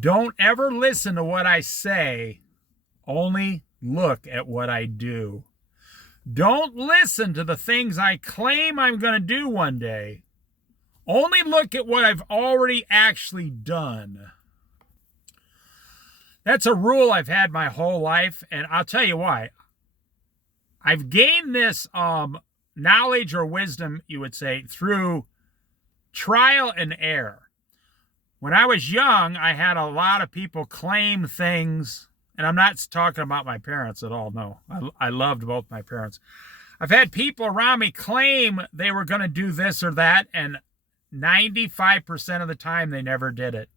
Don't ever listen to what I say, only look at what I do. Don't listen to the things I claim I'm going to do one day. Only look at what I've already actually done. That's a rule I've had my whole life, and I'll tell you why. I've gained this knowledge or wisdom, you would say, through trial and error. When I was young, I had a lot of people claim things, and I'm not talking about my parents at all, no. I loved both my parents. I've had people around me claim they were going to do this or that, and 95% of the time they never did it.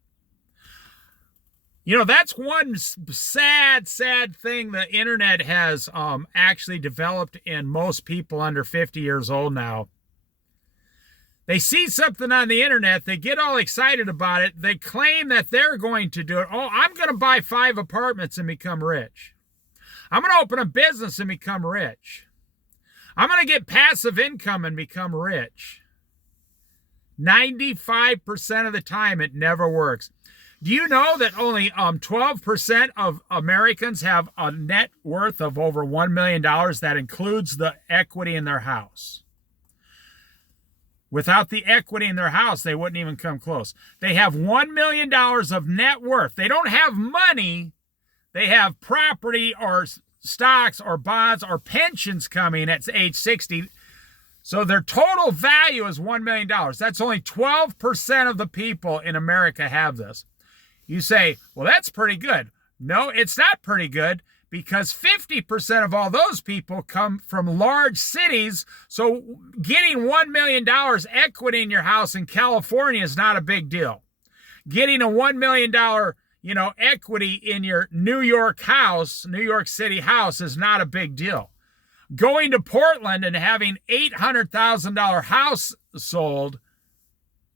You know, that's one sad thing the internet has actually developed in most people under 50 years old now. They see something on the internet, they get all excited about it, they claim that they're going to do it. Oh, I'm going to buy 5 apartments and become rich. I'm going to open a business and become rich. I'm going to get passive income and become rich. 95% of the time, it never works. Do you know that only 12% of Americans have a net worth of over $1 million? That includes the equity in their house. Without the equity in their house, they wouldn't even come close. They have $1 million of net worth. They don't have money. They have property or stocks or bonds or pensions coming at age 60. So their total value is $1 million. That's only 12% of the people in America have this. You say, well, that's pretty good. No, it's not pretty good, because 50% of all those people come from large cities. So getting $1 million equity in your house in California is not a big deal. Getting a $1 million, equity in your New York City house is not a big deal. Going to Portland and having $800,000 house sold,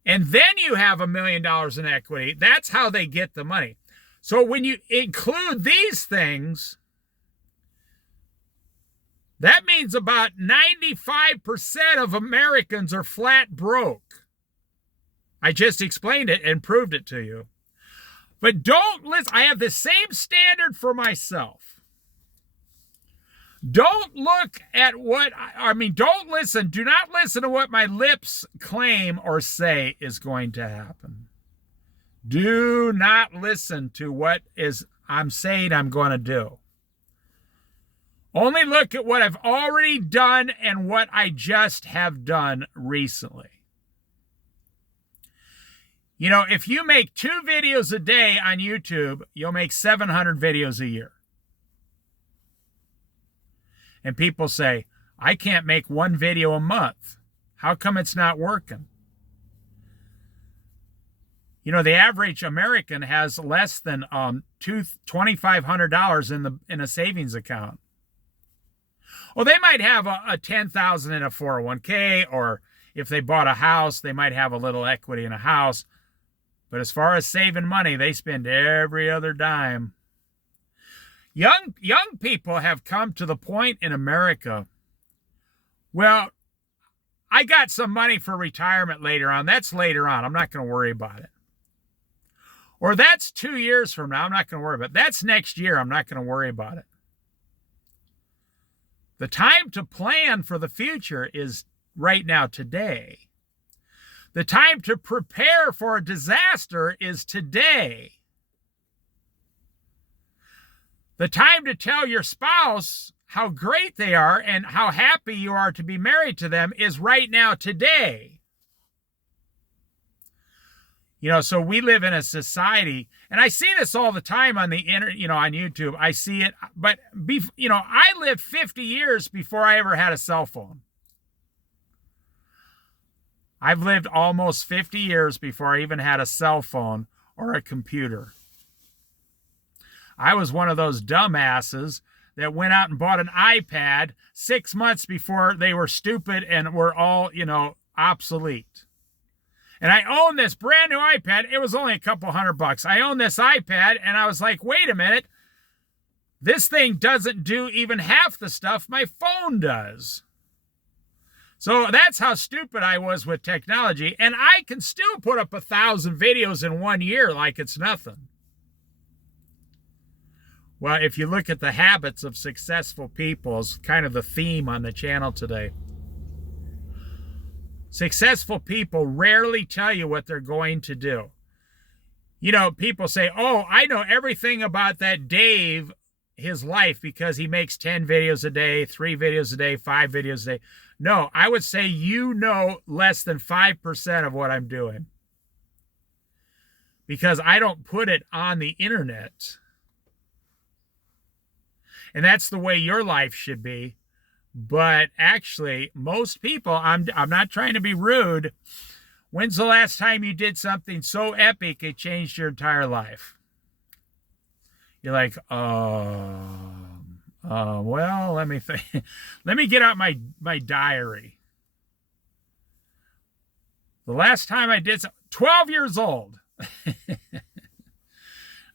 and then you have $1 million in equity, that's how they get the money. So when you include these things, that means about 95% of Americans are flat broke. I just explained it and proved it to you. But don't listen. I have the same standard for myself. Don't look at don't listen. Do not listen to what my lips claim or say is going to happen. Do not listen to what I'm saying I'm going to do. Only look at what I've already done and what I just have done recently. You know, if you make 2 videos a day on YouTube, you'll make 700 videos a year. And people say, I can't make 1 video a month. How come it's not working? You know, the average American has less than $2,500 in a savings account. Well, they might have a $10,000 in a 401k, or if they bought a house, they might have a little equity in a house. But as far as saving money, they spend every other dime. Young people have come to the point in America, well, I got some money for retirement later on. That's later on. I'm not going to worry about it. Or that's 2 years from now. I'm not going to worry about it. That's next year. I'm not going to worry about it. The time to plan for the future is right now, today. The time to prepare for a disaster is today. The time to tell your spouse how great they are and how happy you are to be married to them is right now, today. You know, so we live in a society, and I see this all the time on the internet, on YouTube. I see it, but I lived 50 years before I ever had a cell phone. I've lived almost 50 years before I even had a cell phone or a computer. I was one of those dumbasses that went out and bought an iPad 6 months before they were stupid and were all, obsolete. And I owned this brand new iPad. It was only a couple $100. I owned this iPad, and I was like, wait a minute. This thing doesn't do even half the stuff my phone does. So that's how stupid I was with technology. And I can still put up 1,000 videos in 1 year like it's nothing. Well, if you look at the habits of successful people, it's kind of the theme on the channel today. Successful people rarely tell you what they're going to do. You know, people say, oh, I know everything about that Dave, his life, because he makes 10 videos a day, 3 videos a day, 5 videos a day. No, I would say you know less than 5% of what I'm doing, because I don't put it on the internet. And that's the way your life should be. But actually, most people, I'm not trying to be rude. When's the last time you did something so epic it changed your entire life? You're like, well, let me think. Let me get out my diary. The last time I did 12 years old.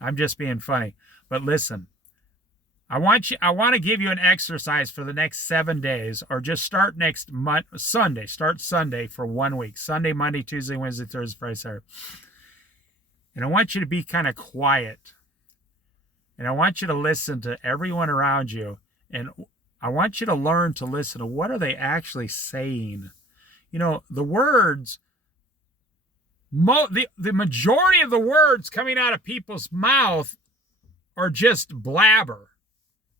I'm just being funny. But listen, I want to give you an exercise for the next 7 days, or just start next Sunday. Start Sunday for 1 week. Sunday, Monday, Tuesday, Wednesday, Thursday, Friday, Saturday. And I want you to be kind of quiet. And I want you to listen to everyone around you. And I want you to learn to listen to what are they actually saying. You know, the words, the majority of the words coming out of people's mouth are just blabber.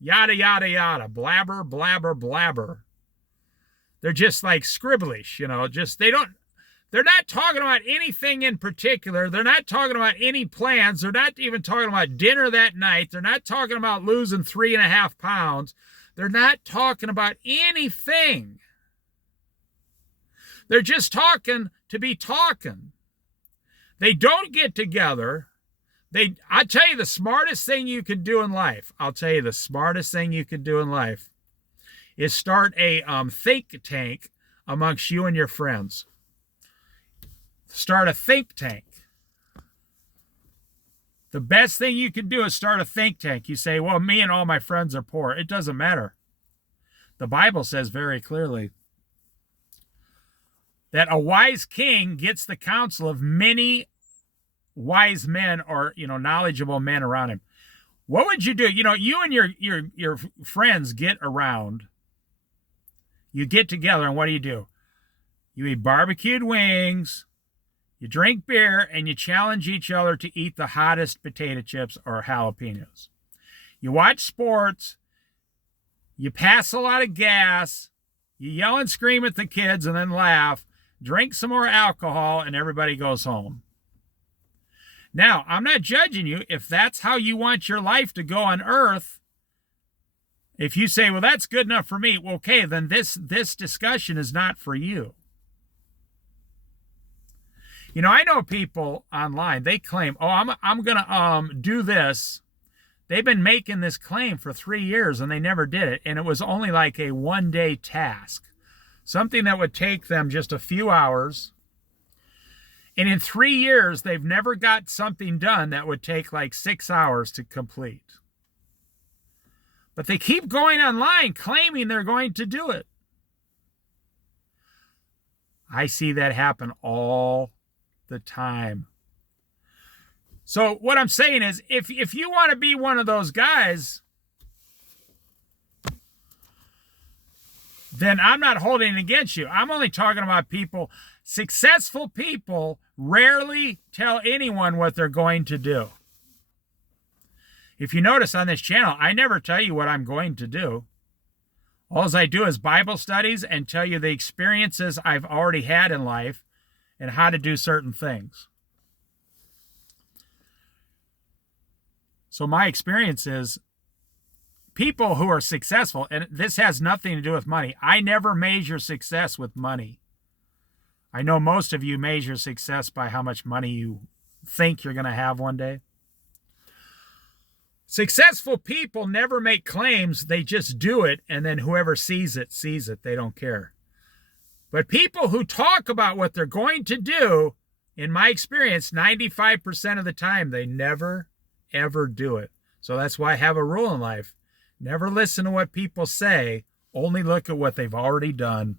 Yada, yada, yada. Blabber, blabber, blabber. They're just like scribblish, you know, they're not talking about anything in particular. They're not talking about any plans. They're not even talking about dinner that night. They're not talking about losing 3.5 pounds. They're not talking about anything. They're just talking to be talking. They don't get together. I'll tell you the smartest thing you can do in life. Is start a think tank amongst you and your friends. Start a think tank. The best thing you can do is start a think tank. You say, well, me and all my friends are poor. It doesn't matter. The Bible says very clearly that a wise king gets the counsel of many wise men, or, you know, knowledgeable men around him. What would you do? You know, you and your friends get around. You get together, and what do? You eat barbecued wings, you drink beer, and you challenge each other to eat the hottest potato chips or jalapenos. You watch sports, you pass a lot of gas, you yell and scream at the kids and then laugh, drink some more alcohol, and everybody goes home. Now, I'm not judging you if that's how you want your life to go on earth. If you say, well, that's good enough for me, well, okay, then this discussion is not for you. You know, I know people online, they claim, oh, I'm going to do this. They've been making this claim for 3 years, and they never did it. And it was only like a one-day task, something that would take them just a few hours. And in 3 years, they've never got something done that would take like 6 hours to complete. But they keep going online claiming they're going to do it. I see that happen all the time. So what I'm saying is, if you want to be one of those guys, then I'm not holding it against you. I'm only talking about people. Successful people rarely tell anyone what they're going to do. If you notice on this channel, I never tell you what I'm going to do. All I do is Bible studies and tell you the experiences I've already had in life and how to do certain things. So my experience is people who are successful, and this has nothing to do with money. I never measure success with money. I know most of you measure success by how much money you think you're going to have one day. Successful people never make claims. They just do it, and then whoever sees it, sees it. They don't care. But people who talk about what they're going to do, in my experience, 95% of the time, they never, ever do it. So that's why I have a rule in life. Never listen to what people say. Only look at what they've already done.